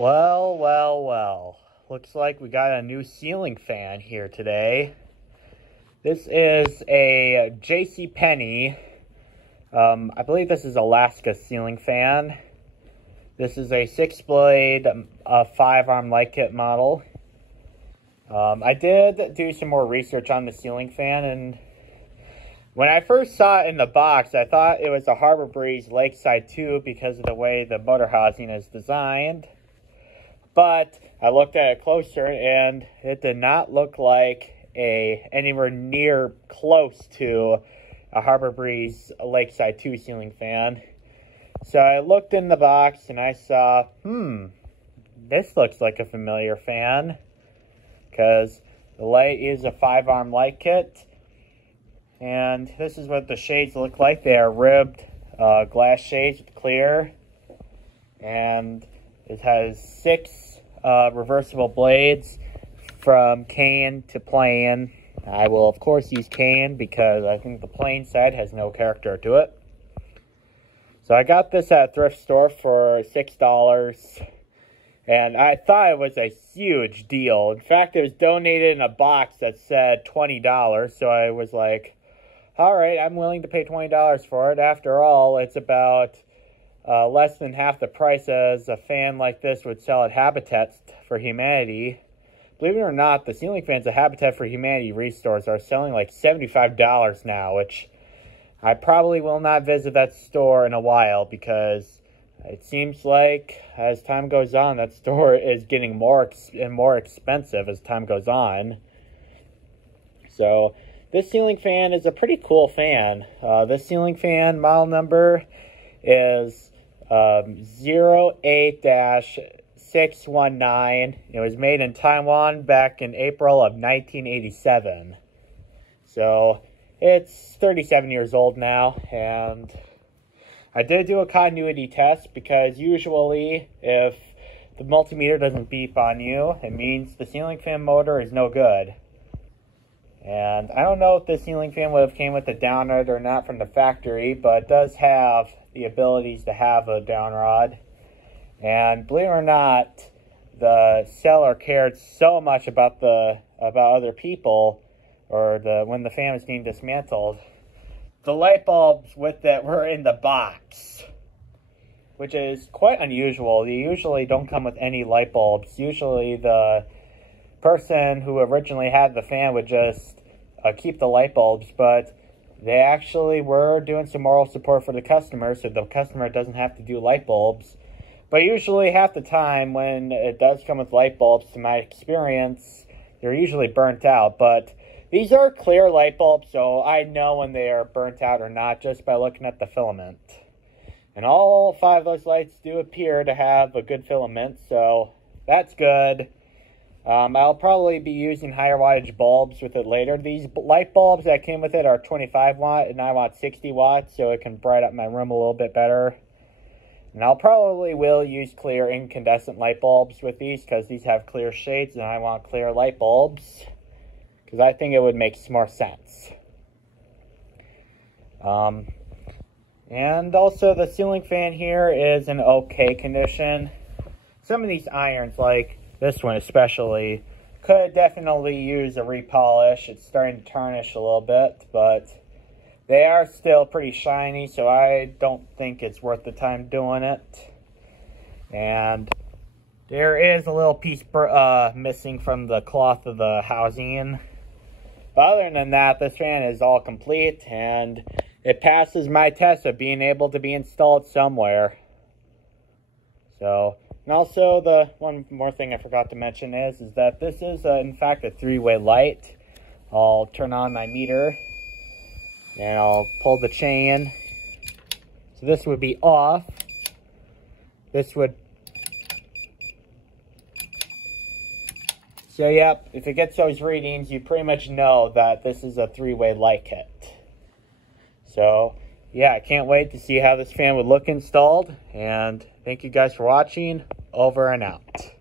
Well, well, well. Looks like we got a new ceiling fan here today. This is a JCPenny. I believe this is Alaska ceiling fan. This is a 6-blade, 5-arm light kit model. I did do some more research on the ceiling fan, and when I first saw it in the box, I thought it was a Harbor Breeze Lakeside 2 because of the way the motor housing is designed. But I looked at it closer, and it did not look like anywhere near close to a Harbor Breeze Lakeside 2 ceiling fan. So I looked in the box, and I saw, this looks like a familiar fan, because the light is a 5-arm light kit. And this is what the shades look like. They are ribbed glass shades with clear. And it has 6 reversible blades from cane to plane. I will, of course, use cane because I think the plane side has no character to it. So I got this at a thrift store for $6. And I thought it was a huge deal. In fact, it was donated in a box that said $20. So I was like, all right, I'm willing to pay $20 for it. After all, it's about less than half the price as a fan like this would sell at Habitat for Humanity. Believe it or not, the ceiling fans at Habitat for Humanity restores are selling like $75 now, which I probably will not visit that store in a while because it seems like as time goes on, that store is getting more and more expensive as time goes on. So this ceiling fan is a pretty cool fan. This ceiling fan model number is 08-619. It was made in Taiwan back in April of 1987. So it's 37 years old now, and I did do a continuity test because usually if the multimeter doesn't beep on you, it means the ceiling fan motor is no good. And I don't know if the ceiling fan would have came with a downrod or not from the factory, but it does have the abilities to have a downrod. And believe it or not, the seller cared so much about other people, or when the fan was being dismantled. The light bulbs with it were in the box, which is quite unusual. They usually don't come with any light bulbs. Usually the person who originally had the fan would just keep the light bulbs, but they actually were doing some moral support for the customer, so the customer doesn't have to do light bulbs. But usually half the time when it does come with light bulbs, to my experience, they're usually burnt out. But these are clear light bulbs, so I know when they are burnt out or not just by looking at the filament. And all 5 of those lights do appear to have a good filament, so that's good. I'll probably be using higher wattage bulbs with it later. These light bulbs that came with it are 25 watt and I want 60 watts, so it can brighten up my room a little bit better. And I'll probably will use clear incandescent light bulbs with these because these have clear shades and I want clear light bulbs because I think it would make more sense. And also the ceiling fan here is in okay condition. Some of these irons, like this one especially, could definitely use a repolish. It's starting to tarnish a little bit, but they are still pretty shiny, so I don't think it's worth the time doing it. And there is a little piece missing from the cloth of the housing. But other than that, this fan is all complete, and it passes my test of being able to be installed somewhere. So, and also the one more thing I forgot to mention is that this is in fact a 3-way light. I'll turn on my meter and I'll pull the chain. So this would be off. This would, so yep, if it gets those readings, you pretty much know that this is a 3-way light kit. So yeah, I can't wait to see how this fan would look installed, and thank you guys for watching. Over and out.